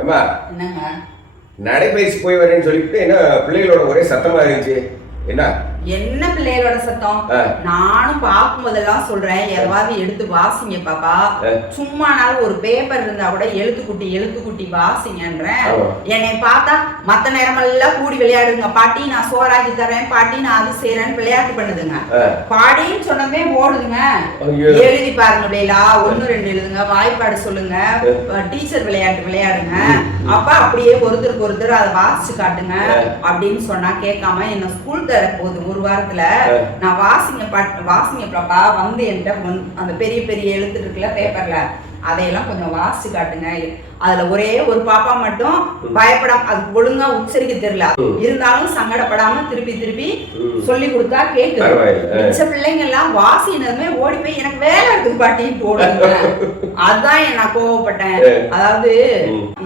ஏமா என்னங்க நடைபயிற்சி போய் வரேன்னு சொல்லிட்டு என்ன பிள்ளைகளோட ஒரே சத்தமா இருந்துச்சு என்ன என்ன பிள்ளைகளோட சத்தம்? நானும் பார்க்கும் போதெல்லாம் சொல்றேன், எதாவது எடுத்து வாசிங்க பாப்பா. சும்மானாலும் ஒரு பேப்பர் இருந்தா கூட எழுத்துக்குட்டி வாசிங்கன்றேன். என்னை பார்த்தா மத்த நேரமெல்லாம் கூடி விளையாடுங்க, பாட்டி நான் சோறாக்கி தரேன், பாட்டி நான் அது செய்யறேன்னு விளையாட்டு பண்ணுதுங்க. பாடின்னு சொன்னதே ஓடுதுங்க. எழுதி பாருங்க பிள்ளைகளா, 1 2 எழுதுங்க, வாய்ப்பாடு சொல்லுங்க, டீச்சர் விளையாட்டு விளையாடுங்க, அப்பா அப்படியே ஒருத்தருக்கு ஒருத்தர் அதை வாசிச்சு காட்டுங்க அப்படின்னு சொன்னா கேட்காம என்ன ஸ்கூல் தர போகுது. ஒரு வாரத்துல நான் வாசிங்க பாப்பா வந்து என்கிட்ட அந்த பெரிய பெரிய எழுத்து இருக்குல்ல பேப்பர்ல, அதையெல்லாம் கொஞ்சம் வாசிச்சு காட்டுங்க. அதுல ஒரே ஒரு பாப்பா மட்டும் பயப்படாம, அது ஒழுங்கா உச்சரிக்க தெரியல, இருந்தாலும் சங்கடப்படாம திருப்பி சொல்லி கொடுத்தா கேக்குது. மிச்ச பிள்ளைங்க எல்லாம் வாசினதுமே ஓடி போய் எனக்கு வேலை இருக்குது பாட்டின்னு போடுங்க. அதான் நான் கோவப்பட்டேன். அதாவது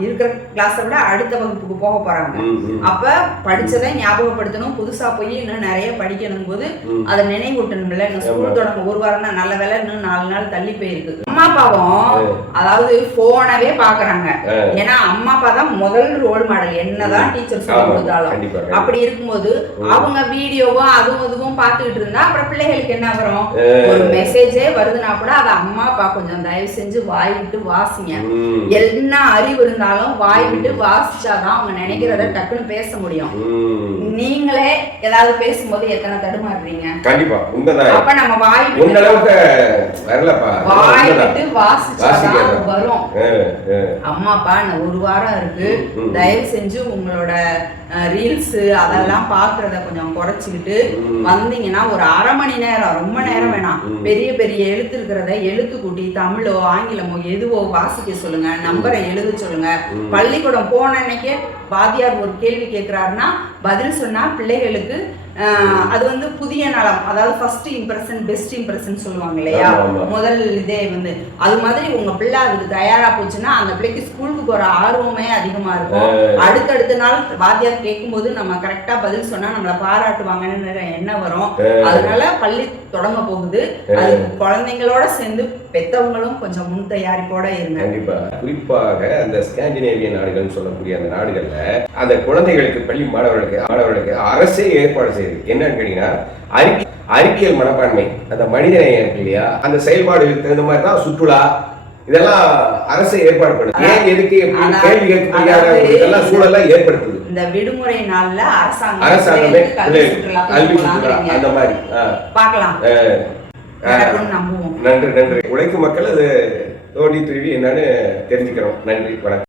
இருக்கிற கிளாஸை விட அடுத்த வகுப்புக்கு போக போறாங்க. அப்ப படிச்சதை ஞாபகப்படுத்தணும், புதுசா போய் இன்னும் நிறைய படிக்கணும் போது அதை நினைவூட்டணும்ல. இந்த ஸ்கூல் தொடங்க ஒரு வாரம் தான், நல்ல வேலை இன்னும் 4 நாள் தள்ளி போயிருக்கு. அம்மா அப்பாவும் அதாவது போனவே பாக்குறாங்க. ஏன்னா அம்மா அப்பா தான் முதல் ரோல் மாடல், என்னதான் டீச்சர் சொல்லி கொடுத்தாலும். அப்படி இருக்கும்போது அவங்க வீடியோவும் அதுவும் பார்த்துக்கிட்டு இருந்தா அப்புறம் பிள்ளைகளுக்கு என்ன வரும்? ஒரு மெசேஜே வருதுன்னா கூட அதை அம்மா அப்பா கொஞ்சம் தயவு செஞ்சு வாய் விட்டு வாசிங்க. என்ன அறிவு இருந்தாலும் வாய் விட்டு வாசிச்சாதான் அவங்க நினைக்கிறத டக்குன்னு பேச முடியும். நீங்களே ஏதாவது பேசும்போது எத்தனை தடுமாறுறீங்க? கண்டிப்பா உண்மைதான். அப்ப நம்ம வாய் விட்டு வாசிச்சாதான் வரும். அம்மா அப்பா ஒரு வாரம் இருக்கு, தயவு செஞ்சு உங்களோட ரீல்ஸ் அதெல்லாம் பாக்குறத கொஞ்சம் குறைச்சிக்கிட்டு வந்தீங்கன்னா ஒரு 1/2 மணி நேரம், ரொம்ப நேரம் வேணாம், பெரிய பெரிய எழுத்து இருக்கிறத எழுத்து கூட்டி தமிழோ ஆங்கிலமோ எதுவோ வாசிக்க சொல்லுங்க, நம்பரை எழுத சொல்லுங்க. பள்ளிக்கூடம் போன அன்னைக்கே வாத்தியார் ஒரு கேள்வி கேட்கிறாருன்னா பதில் சொன்னா பிள்ளைகளுக்கு அது வந்து புதிய நலம், அதாவது ஃபர்ஸ்ட் இம்ப்ரெஷன் பெஸ்ட் இம்ப்ரெஷன் சொல்லுவாங்க இல்லையா, முதல் இதே வந்து அது மாதிரி உங்க பிள்ளை அதுக்கு தயாரா போச்சுன்னா அந்த பிள்ளைக்கு ஸ்கூலுக்கு போற ஆர்வமே அதிகமா இருக்கும். அடுத்தடுத்த நாள் வாத்தியார் கேட்கும் போது நம்ம கரெக்டா பதில் சொன்னா நம்மள பாராட்டுவாங்கன்னு என்ன வரும். அதனால பள்ளி தொடங்க போகுது, அது குழந்தைங்களோட சேர்ந்து பெத்தவங்களும் கொஞ்சம் முன் தயாரிப்போட இருங்க. கண்டிப்பா. குறிப்பாக அந்த ஸ்காண்டினேவியன் நாடுகள் சொல்லக்கூடிய அந்த நாடுகள்ல அந்த குழந்தைகளுக்கு பள்ளி மாணவர்களுக்கு அரசே ஏற்பாடு செய்யுது. என்னன்னு கேட்டீங்கன்னா அறிவியல் மனப்பான்மை, அந்த மனிதநேயம் இருக்கு இல்லையா, அந்த செயல்பாடுகளுக்கு தகுந்த மாதிரி தான் சுற்றுலா இதெல்லாம் அரசு ஏற்பாடு பண்ணுது. ஏன் எதுக்கு கேள்வி கேட்க சூழல்லாம் ஏற்படுத்துது. இந்த விடுமுறை நாள்ல அரசாங்கமே கல்வி சுற்றுலா அந்த மாதிரி பார்க்கலாம். நன்றி. உழைக்கும் மக்கள் அது தோண்டி துருவி என்னன்னு தெரிஞ்சுக்கிறோம். நன்றி, வணக்கம்.